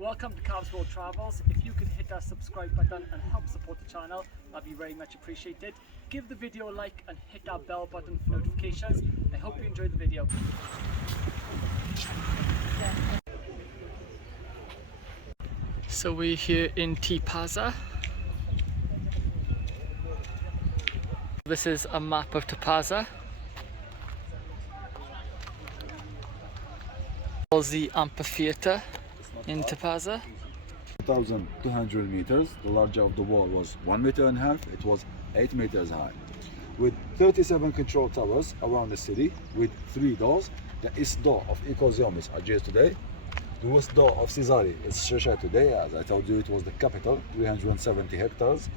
Welcome to kavsworldtravels. If you could hit that subscribe button and help support the channel, that'd be very much appreciated. Give the video a like and hit that bell button for notifications. I hope you enjoyed the video. So we're here in TIPAZA. This is a map of TIPAZA. The amphitheater in TIPAZA. 1,200 meters. The larger of the wall was 1.5 meters. It was 8 meters high, with 37 control towers around the city, with 3 doors. The east door of Ecosium is Algiers today. The west door of Caesarea is SYRIA today. As I told you, it was the capital, 370 hectares,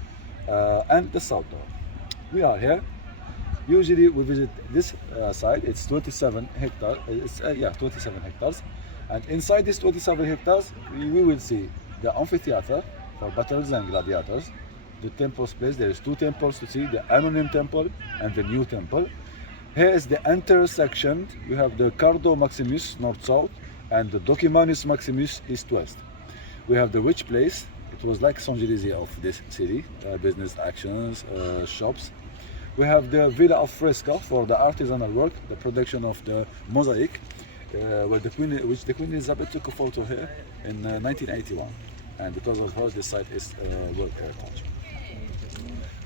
and the south door. We are here. Usually we visit this site. It's 27 hectares. 27 hectares. And inside this 27 hectares, we will see the amphitheater for battles and gladiators. The temples place. There is 2 temples to see: the Anonym Temple and the New Temple. Here is the intersection. We have the Cardo Maximus north-south and the Documanus Maximus east-west. We have the Rich Place. It was like Saint-Gilles of this city, business actions, shops. We have the Villa of Fresca for the artisanal work, the production of the mosaic, where the Queen Elizabeth took a photo here in 1981, and because of her, this site is World Heritage.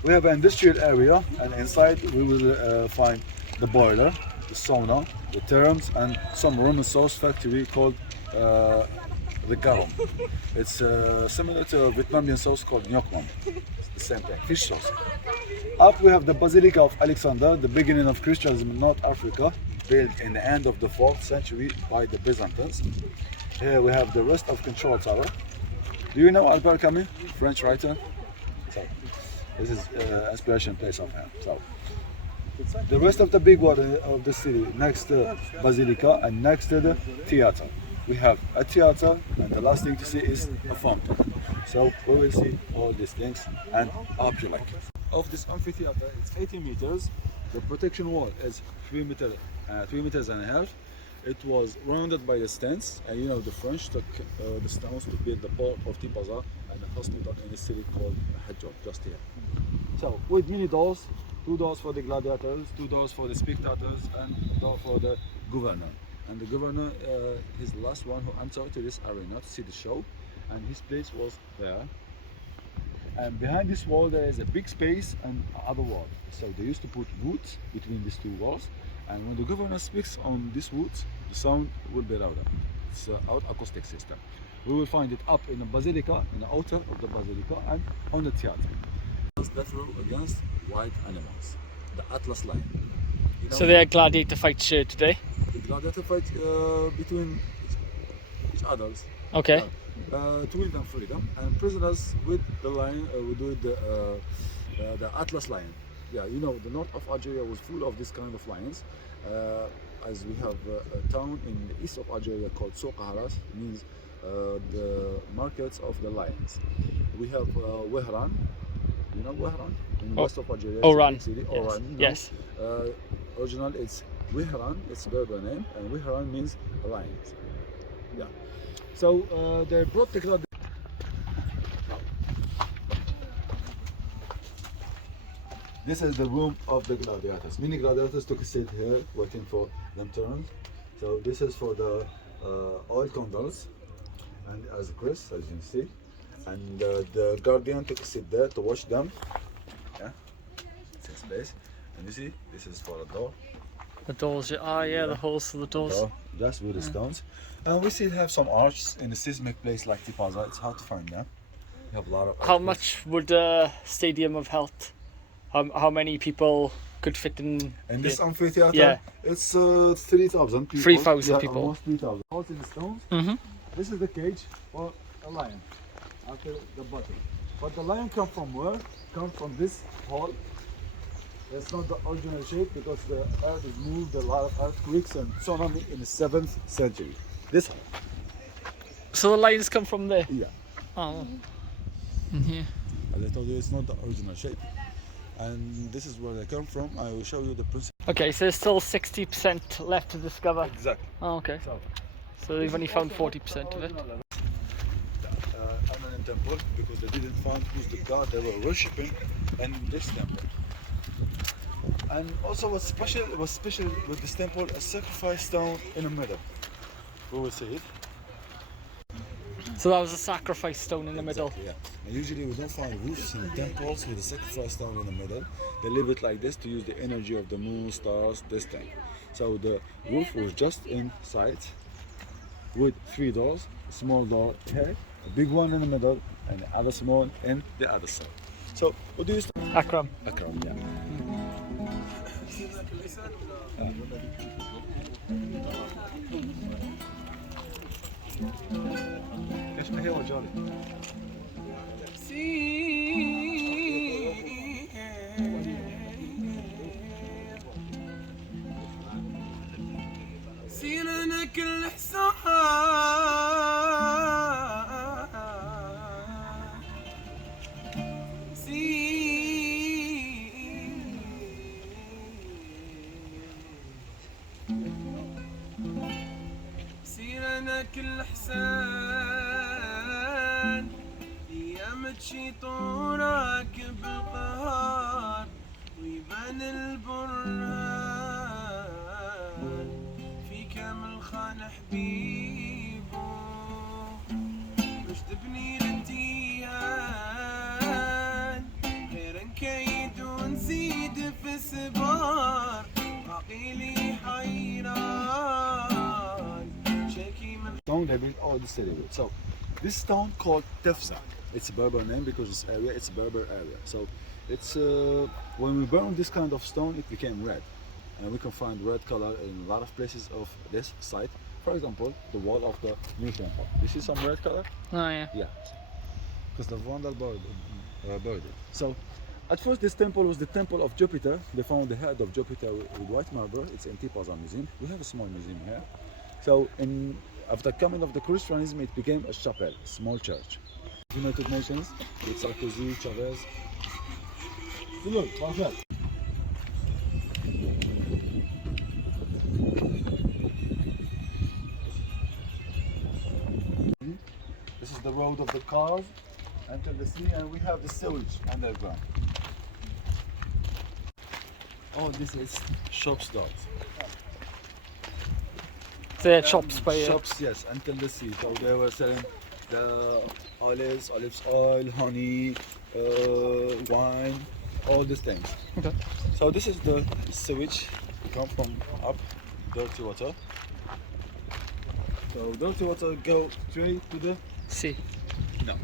We have an industrial area, and inside we will find the boiler, the sauna, the therms, and some Roman sauce factory called the garum. It's similar to a Vietnamese sauce called nyokmam. It's the same thing, fish sauce. Up we have the Basilica of Alexander, the beginning of Christianism in North Africa, built in the end of the 4th century by the Byzantines. Here we have the rest of control tower. Do you know Albert Camus, French writer? So this is inspiration place of him. So the rest of the big one of the city, next to Basilica and next to the theater. We have a theater, and the last thing to see is a fountain. So we will see all these things, and I hope you like it. Of this amphitheater, it's 80 meters. The protection wall is 3 meters and a half. It was rounded by the stands, and you know the French took the stones to build the port of TIPAZA and a hospital in a city called Hajjot, just here. So with many doors, 2 doors for the gladiators, 2 doors for the spectators, and a door for the governor. And the governor is the last one who entered to this arena to see the show, and his place was there. And behind this wall there is a big space and other wall. So they used to put wood between these 2 walls, and when the governor speaks on this wood, the sound will be louder. It's an acoustic system. We will find it up in the basilica, in the outer of the basilica, and on the theater. Death row against wild animals, the Atlas lion. You know, So they're gladiator fights here today. the gladiator fight between each others. Okay. To win them freedom, and prisoners with the lion, with the Atlas lion. Yeah, you know, the north of Algeria was full of this kind of lions. As we have a town in the east of Algeria called Souq Haras, means the markets of the lions. We have Wehran. You know Wehran? In the west of Algeria. Oran. City. Yes. Oran, you know. Yes. Original, it's Wehran. It's a Berber name, and Wehran means lions. Yeah. So they brought the gladiators. This is the room of the gladiators. Many gladiators took a seat here, waiting for them turn. So this is for the oil candles, and as Chris, as you can see, and the guardian took a seat there to watch them. Yeah, it's his place. And you see, this is for a door. The doors, yeah, the holes for the doors. Just with the stones. And we still have some arches in a seismic place like TIPAZA. It's hard to find them. We have a lot of. How much would the stadium have held? How many people could fit in? This amphitheater? Yeah. It's 3,000 people. 3,000 people. Almost 3,000. Holes in the stones. Mm-hmm. This is the cage for a lion after the bottom. But the lion come from where? Come from this hole. It's not the original shape because the earth has moved, a lot of earthquakes and tsunami in the 7th century. This hole. So the lions come from there? Yeah. Oh. In here. As I told you, it's not the original shape. And this is where they come from. I will show you the principle. Okay, so there's still 60% left to discover. Exactly. Oh, okay. So they've only found 40% of it. temple because they didn't find who's the god they were worshipping in this temple. And also what's special with this temple, a sacrifice stone in the middle. We will see it. So that was a sacrifice stone in the middle. Yeah. And usually we don't find roofs in temples with a sacrifice stone in the middle. They leave it like this to use the energy of the moon, stars, this thing. So the roof was just inside with 3 doors, a small door here, a big one in the middle, and the other small in the other side. So what do you Akram. Akram, yeah. ليش ما هي وجالي؟ سيرنا كل حساب سيرنا كل حسان ايام تشي طورك بالقهار ويبان البرهان في كامل خان حبيبه مش تبني الامتيان غير نكيد ونزيد في سبار باقي لي حيران شاكي من Stone they built all the city with. So this stone called TIPAZA. It's a Berber name because this area it's a Berber area. So it's when we burn this kind of stone it became red. And we can find red color in a lot of places of this site. For example, the wall of the new temple. You see some red color? Oh yeah. Yeah. Because the Vandal burned it. So at first this temple was the temple of Jupiter. They found the head of Jupiter with white marble. It's in TIPAZA museum. We have a small museum here. So after coming of the Christianism, it became a chapel, small church. United Nations with Sarkozy, Chavez. Look, perfect. This is the road of the cars until the sea, and we have the sewage underground. Oh, this is shop stores. So yeah, shops by Shops, yes, until the sea. So they were selling the olives oil, honey, wine, all these things. Okay. So this is the sewage. Come from up, dirty water. So dirty water go straight to the sea. no,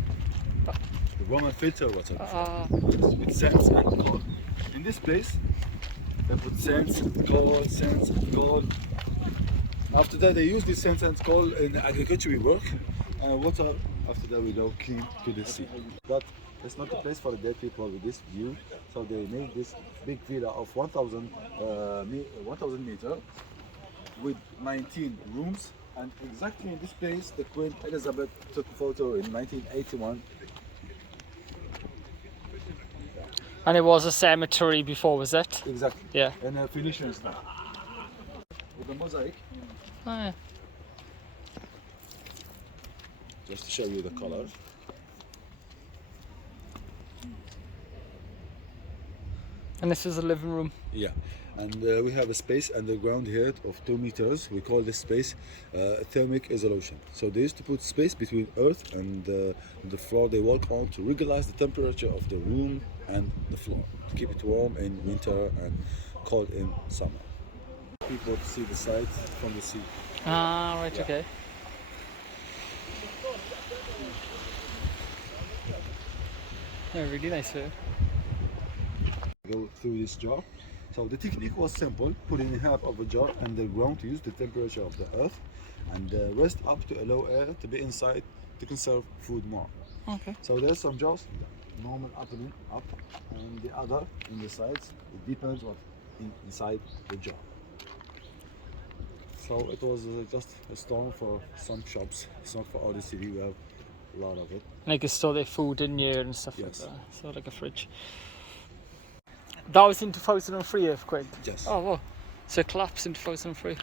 the Roman filter water with sands and coal. In this place, they put sands, coal. After that, they use this sands and coal in agricultural work, and water. After that, we go clean to the sea. But it's not a place for the dead people with this view. So they made this big villa of 1,000 meters with 19 rooms. And exactly in this place, the Queen Elizabeth took a photo in 1981. And it was a cemetery before, was it? Exactly. Yeah. And a Phoenician style. With the mosaic, Oh yeah. just to show you the color. And this was a living room. Yeah, and we have a space underground here of 2 meters. We call this space thermic isolation. So they used to put space between earth and the floor they walk on to regularize the temperature of the room and the floor, to keep it warm in winter and cold in summer. People to see the sights from the sea. Ah, right, Yeah. okay. Yeah, really nice here. Go through this jar. So the technique was simple: putting half of a jar underground to use the temperature of the earth, and the rest up to allow air to be inside to conserve food more. Okay. So there's some jars, normal opening up, and the other in the sides. It depends what inside the jar. So it was just a store for some shops. It's not for all the city. We have a lot of it. And they could store their food in here and stuff Yes. like that. So like a fridge. That was in 2003 earthquake? Yes. Oh, wow. So it collapsed in 2003.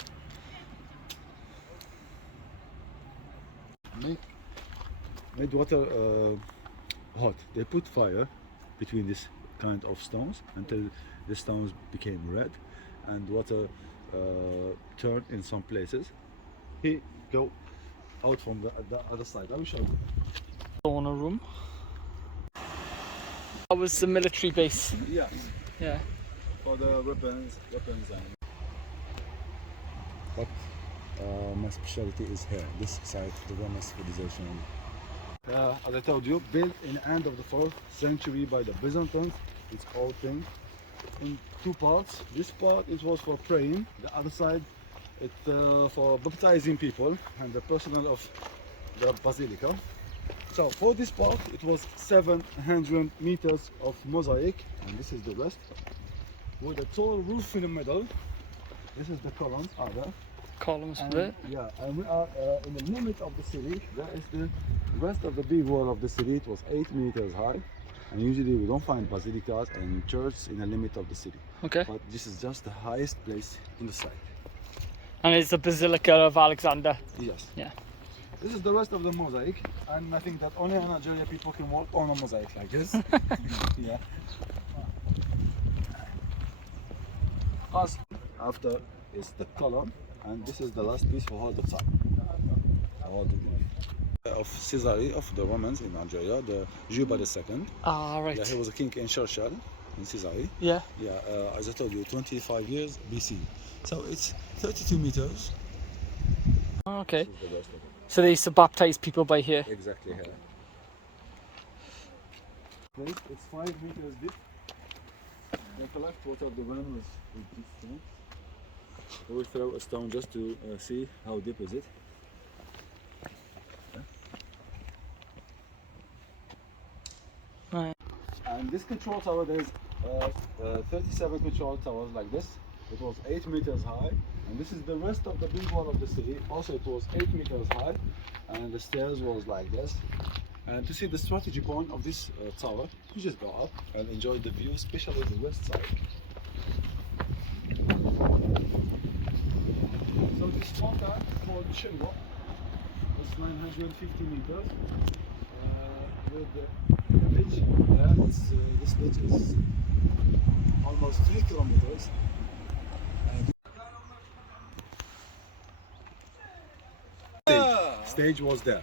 made water hot. They put fire between this kind of stones until the stones became red, and water turned in some places. He go out from the other side. I will show you. Sauna room. That was the military base. Yeah, Yeah. for the weapons and. But my specialty is here, this side, the Roman civilization. As I told you, built in the end of the 4th century by the Byzantines. It's all thing in two parts. This part it was for praying. The other side it for baptizing people and the personnel of the basilica. So for this part it was 700 meters of mosaic, and this is the rest with a tall roof in the middle. This is the columns are there. Columns And, there. yeah, and we are in the limit of the city. There is the rest of the big wall of the city. It was 8 meters high, and usually we don't find basilicas and churches in the limit of the city. Okay. But this is just the highest place in the site. And it's the Basilica of Alexander. Yes. Yeah. This is the rest of the mosaic, and I think that only in Algeria people can walk on a mosaic like this. Yeah. Us after is the column, and this is the last piece for all the top. All the of Caesarea of the Romans in Algeria, the Juba II. Ah, right. Yeah, he was a king in Sharshal in Caesarea. Yeah. Yeah, as I told you, 25 years BC. So it's 32 meters. Okay. This is the rest of it. So they used to baptize people by here. Exactly here. It's 5 meters deep. They collect water of the well with this stone. We will throw a stone just to see how deep is it. Right. And this control tower, there's 37 control towers like this. It was 8 meters high, and this is the rest of the big wall of the city. Also, it was 8 meters high, and the stairs was like this. And to see the strategy point of this tower, you just go up and enjoy the view, especially the west side. So this water is called Chimbo. It's 950 meters. With the pitch, this pitch is almost 3 kilometers. Stage was there.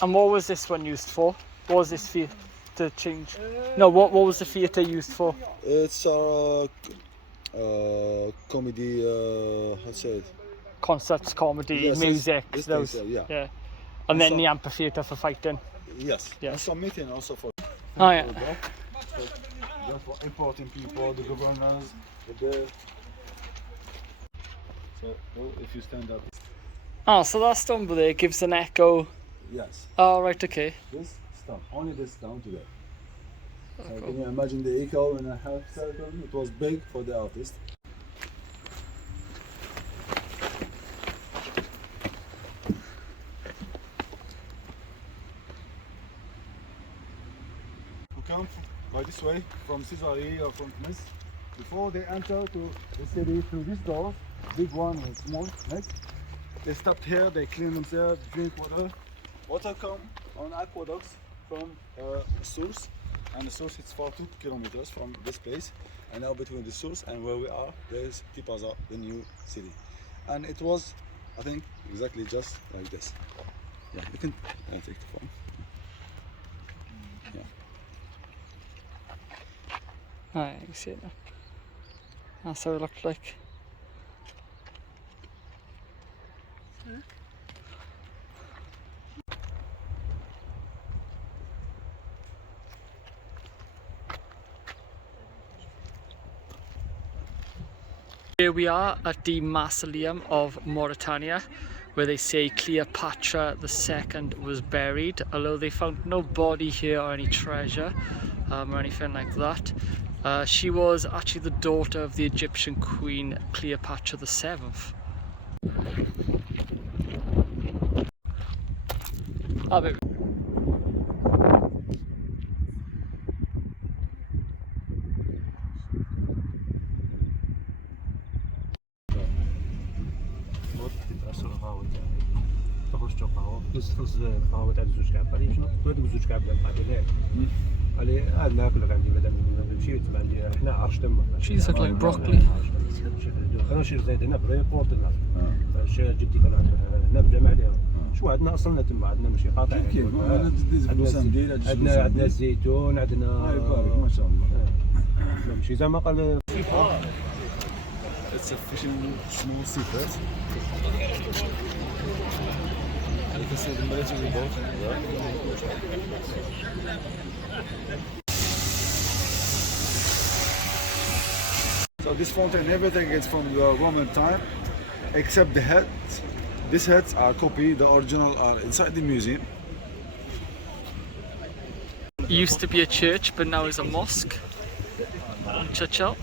And what was this one used for? What was this theatre to change? No, what was the theatre used for? It's comedy, how to say it? Concerts, comedy, Yes, music, this those. things, yeah. Yeah. And And then some- the amphitheatre for fighting. Yes. Yes. And some meeting also for. Oh, yeah. Just for importing people, the governors, the. So if you stand up. Oh, so that stone over there gives an echo. Yes. Oh, right, okay. This stone, only this stone today. So can you imagine the echo in a half circle? It was big for the artist. Who come by this way from Caesarea or from Tunis, before they enter to the city through this door, big one and small next, they stopped here, they clean themselves, drink water. Water come on aqueducts from a source, and the source is for 2 kilometers from this place. And now between the source and where we are, there is TIPAZA, the new city. And it was, I think, exactly just like this. Yeah, you can take the phone. Yeah. Alright, I can see it now. That's how it looked like. Here we are at the Mausoleum of Mauritania, where they say Cleopatra II was buried, although they found no body here or any treasure or anything like that. She was actually the daughter of the Egyptian queen Cleopatra VII. Ah, baby. تخرج قهوة تخرج قهوة زوج كعب قال لي شنو قلت له هذوك زوج كعب قال لي قال لي عاد ناكلك عندي مادام مشيت عندي حنا عرش تما. Cheese look like broccoli. انا شي زايد هنا في بورتنا فاش جدي كان هنا بجمع عليهم شو عندنا اصلنا تما عندنا ماشي قاطع عندنا الزيتون عندنا يبارك ما شاء الله. ماشي زعما قال It's a fishing small seabird. You can see the military boat. So this fountain, everything is from the Roman time, except the heads. These heads are copy. The original are inside the museum. It used to be a church, but now is a mosque. Churchill.